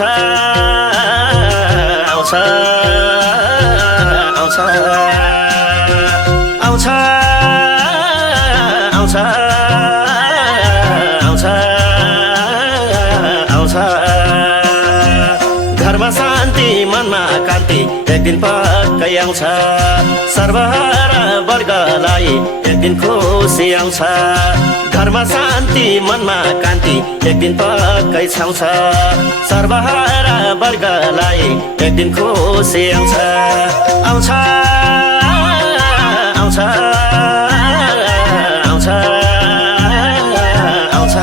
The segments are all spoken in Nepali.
आउँछ आउँछ आउँछ आउँछ आउँछ आउँछ आउँछ घरमा शान्ति मनमा कान्ति एक दिन पक्कै आउँछ सर्वहारा वर्गलाई एक दिन खुसी आउँछ घरमा शान्ति मनमा कान्ति एक दिन पक्कै छाउँछ सर्वहारा वर्गलाई एक दिन खुसी आउँछ आउँछ आउँछ आउँछ आउँछ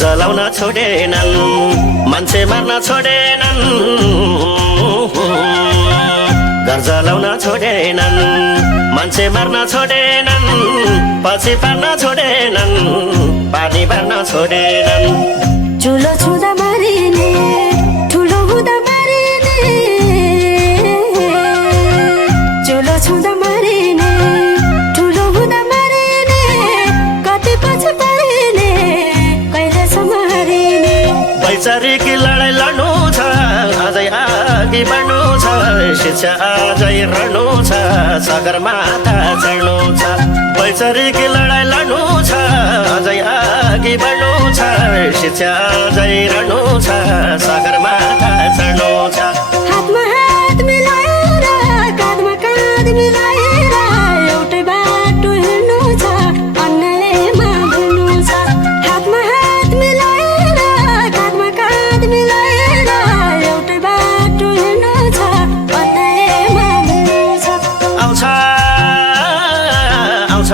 जलाउन छोडेनन् मान्छे मार्न छोडेनन् घर जलाउन छोडेनन् मान्छे मार्न छोडेनन् पछि पार्न छोडेनन् पानी बार्न छोडेनन् चुलो छुँदा मारिने ठुलो हुँदा मारिने चुलो छुँदा मारिने ठुलो हुँदा मारिने कति पछि पारिने वैचारिक लडाइँ लड्नु छ अझै अघि बढ्नु छ शिक्षा अझै रहनु छ सगरमाथा चढ्नु छ वैचारिक लडाइँ लड्नु छ अझै अघि बढ्नु छ शिक्षा अझै रहनु छ सगरमाथा चढ्नु छ हातमा हात मिलाएर काँधमा काँध मिलाएर एउटै बाटो हिँड्नु छ अन्यायमा भुल्नु छ हातमा हात मिलाएर काँधमा काँध मिलाएर एउटै बाटो हिँड्नु छ अन्यायमा भुल्नु छ आउँछ आउँछ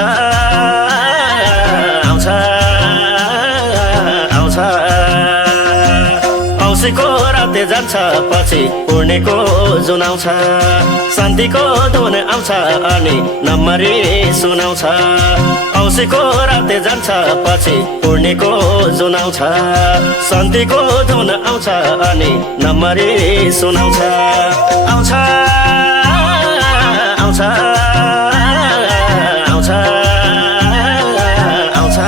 आउँछ आउँछ औँसीको राते जान्छ पछि पूर्णेको जुन आउँछ शान्तिको धुन आउँछ अनि नम्बरी सुनाउँछ औँसीको राते जान्छ पछि पूर्णेको जुन आउँछ शान्तिको धुन आउँछ अनि नम्बरी सुनाउँछ आउँछ आउँछ आउँछ आउँछ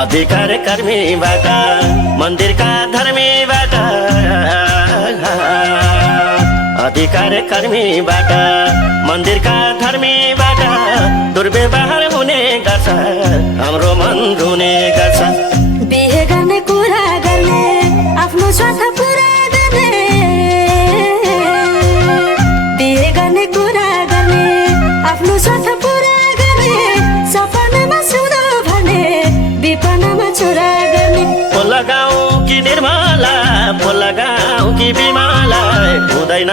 अधिकार कर्मीबाट मन्दिरका धर्मीबाट अधिकार कर्मीबाट मन्दिरका धर्मीबाट दुर्व्यवहार हुने गर्छ हाम्रो मन रुने गर्छ बिहे गर्ने कुरा गर्ने आफ्नो स्वार्थ पुरा गर्ने बिहे गर्ने कुरा गर्ने आफ्नो स्वार्थ पुरा गर्ने सपनामा सुधो भने विपनामा छोरा गर्ने लगाऊ बिमालाई हुँदैन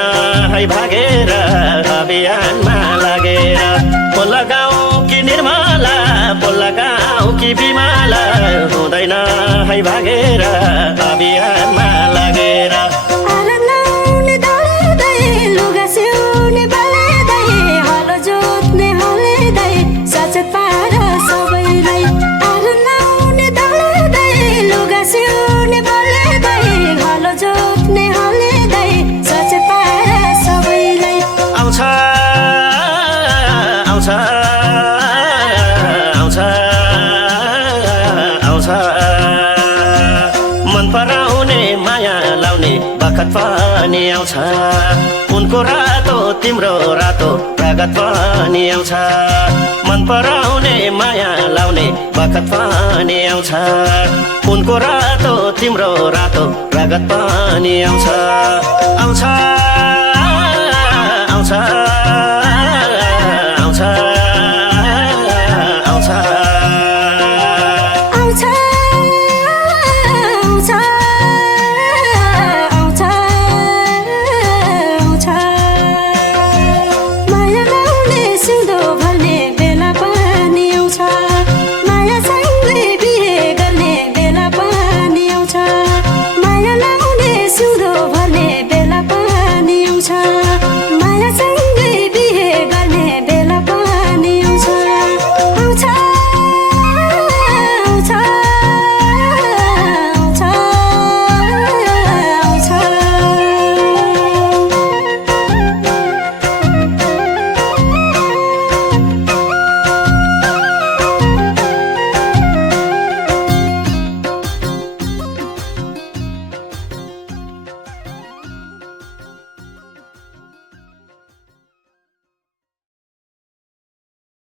है भागेर अभियानमा लागेर पोल्ला गाउँ कि निर्मला पोल्ला गाउँ कि बिमाला हुँदैन है भागेर अभियानमा लागेर आराम लाउने दौडिँदै लुगा सिउने बलेदै हलो जोत्ने हलेदै सचेत पार सबैलाई आराम लाउने दौडिँदै लुगा सिउने बलेदै हलो जोत्ने हलेदै सचेत पार सबैलाई आउँछ आउँछ आउँछ आउँछ मन पराउने माया लाउने बखत पनि आउँछ उनको रातो तिम्रो रातो रगत पनि आउँछ मन पराउने माया लाउने बखत पनि आउँछ उनको रातो तिम्रो रातो रगत पनि आउँछ आउँछ आउँछ आउँछ